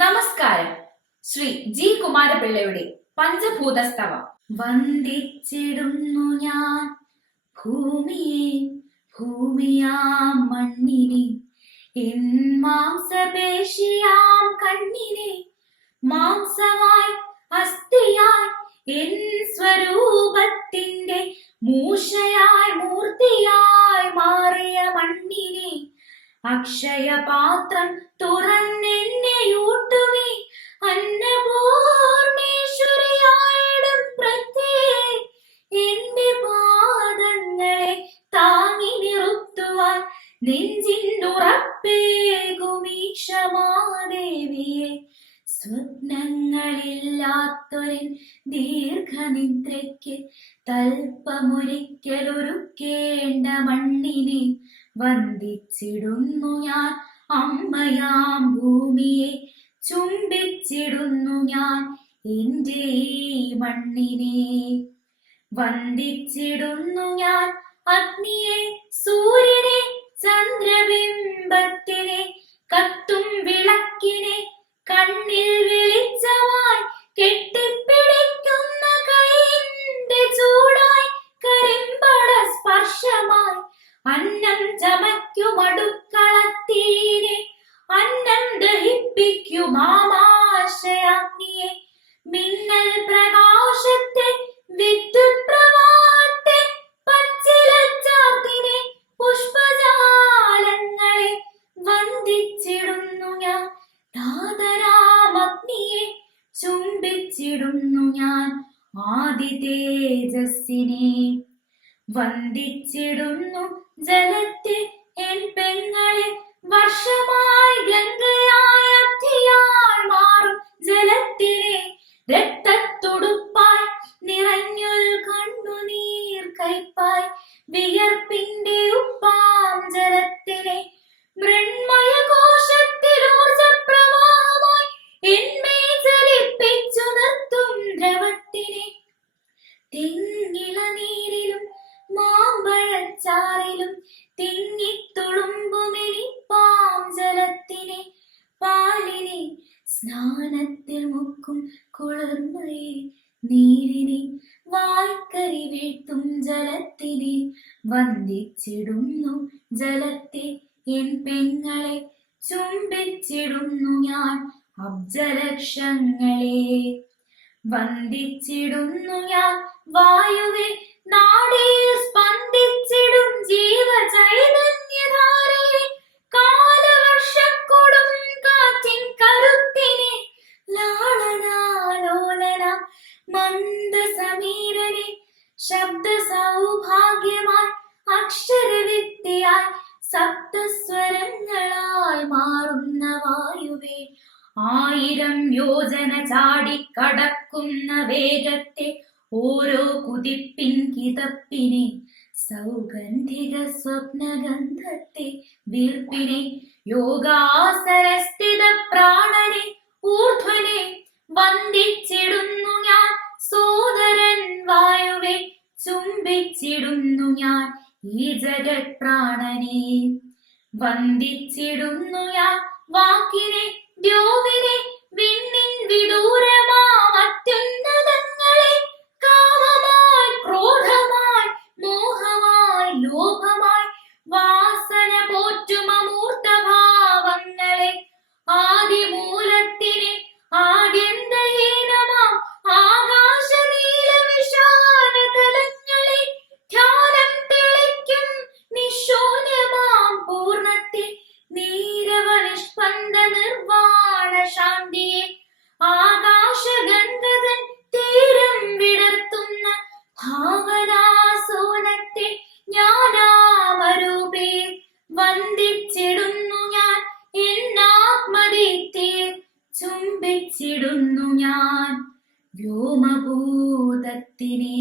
നമസ്കാരം. ശ്രീ ജി കുമാരപിള്ളയുടെ പഞ്ചഭൂതസ്തവം. വന്ദിച്ചിടുന്നു ഞാൻ ഭൂമിയെ, ഭൂമിയാം മണ്ണിനെ, എൻ മാംസപേശിയാം കണ്ണിനെ, മാംസമായി അസ്ഥിയായി എൻ സ്വരൂപത്തിന്റെ മൂഷയായി മൂർത്തിയായി മാറിയ മണ്ണിനെ, അക്ഷയപാത്രം തുറന്നെന്നെയൂട്ടുമേ അന്നപൂർണേശ്വരിയായിടും പ്രത്യേ, എന്റെ പാദങ്ങളെ താങ്ങി നിർത്തുവാൻ നെഞ്ചിനുറപ്പേകുമീ ക്ഷമാദേവിയെ, സ്വപ്നങ്ങളില്ലാത്തൊരൻ ദീർഘനിദ്രയ്ക്ക് തൽപ്പമൊരിക്കലൊരുക്കേണ്ട മണ്ണിനെ, വന്ദിച്ചിടുന്നു ഞാൻ അമ്മയാം ഭൂമിയെ, ചുംബിച്ചിടുന്നു ഞാൻ എൻ്റെ ഈ മണ്ണിനെ. വന്ദിച്ചിടുന്നു ഞാൻ അഗ്നിയെ, സൂര്യനെ, ചന്ദ്രബിംബത്തിനെ, കത്തും വിളക്കിനെ, കണ്ണിൽ വെളിച്ചമായി കെട്ടിപ്പിടിക്കുന്ന കൈന്റെ ചൂടായി, കരിമ്പട സ്പർശമായി അന്നം ചമയ്ക്കുമടുക്കളത്തീരെ, അന്നം ദഹിപ്പിക്കുമാമാശയാഗ്നിയെ, മിന്നൽ പ്രകാശത്തെ, വിദ്യുത് പ്രവാഹത്തെ, പച്ചിലച്ചാർത്തിനെ, പുഷ്പജാലങ്ങളെ, വന്ദിച്ചിടുന്നു ഞാൻ ധാതരാമഗ്നിയെ, ചുംബിച്ചിടുന്നു ഞാൻ ആദി തേജസ്സിനെ. വന്ദിച്ചിടുന്നു ജലത്തെ, എൻ പെങ്ങളെ, വർഷമായി ഗംഗയായി അഗ്നിയായി മാറും ജലത്തിനെ, രക്തത്തുടുപ്പായി നിറഞ്ഞൊരു കണ്ണുനീർ കൈപ്പായി വിയർപ്പിന്റെ ഉപ്പാം ജലത്തിനെ, മൃണ്മയ കോശത്തിൽ ഊർജപ്രവാഹമായി എന്മേ ചലിപ്പിച്ചു നിർത്തും ദ്രവത്തിനെ, തിങ്ങിളനീരിലും മാമ്പഴച്ചാറിലും തിങ്ങിത്തുളുമ്പുമെനിപ്പാം ജലത്തിനെ, പാലിനെ, സ്നാനത്തിൽ മുക്കും കുളിർമയെ, നീരിനെ, വായ്ക്കരി വീഴ്ത്തും ജലത്തിനെ, വന്ദിച്ചിടുന്നു ജലത്തെ, എൻ പെങ്ങളെ, ചുംബിച്ചിടുന്നു ഞാൻ അബ്ജലക്ഷങ്ങളെ. വന്ദിച്ചിടുന്നു ഞാൻ വായുവെ, നാഡിയിൽ സ്പന്ദിച്ചിടും ജീവചൈതന്യധാരയെ, കാലവർഷക്കൊടും കാറ്റിൻ കരുത്തിനെ, ലാളനാലോലന മന്ദസമീരനെ, ശബ്ദ സൗഭാഗ്യമായി അക്ഷരവിദ്യയായി സപ്തസ്വരങ്ങളായി മാറുന്ന വായുവേ, 1000 യോജന ചാടിക്കടക്കുന്ന വേഗത്തെ, ഓരോ കുതിപ്പിൻ കിതപ്പിനെ, സൗഗന്ധിക സ്വപ്നഗന്ധത്തെ, വീർപ്പിനെ, യോഗാസനസ്ഥിത പ്രാണനെ, ഊർധ്വനെ, വന്ദിച്ചിടുന്നു ഞാൻ സോദരൻ വായുവെ, ചുംബിച്ചിടുന്നു ഞാൻ ഈ ജഗത് പ്രാണനെ. വന്ദിച്ചിടുന്നു ഞാൻ വാക്കിനെ, ദ്യോവിനെ, വിണ്ണിൻ വിദൂരമാം അത്യുന്നതങ്ങളെ, കാമമായി, ക്രോധമായി, മോഹമായി, ലോഭമായി, വാസന പോറ്റും അമൂർത്തഭാവങ്ങളെ, ആദിമൂലത്തിനെ, ആദ്യന്തഹീനമാം ആകാശനീല വിശാല തലങ്ങളെ, ധ്യാനം തെളിക്കും നിശൂന്യമാം പൂർണ്ണത്തെ, നീരവ നിഷ്പന്ദ നിർവാണ ശാന്തിയെ, ആകാശഗംഗതൻ തീരം വിടർത്തുന്ന ഭാവനാസോനത്തെ, ജ്ഞാനാമരൂപേ, വന്ദിച്ചിടുന്നു ഞാൻ എന്നാത്മദീപ്തിയെ, ചുംബിച്ചിടുന്നു ഞാൻ വ്യോമഭൂതത്തിനെ.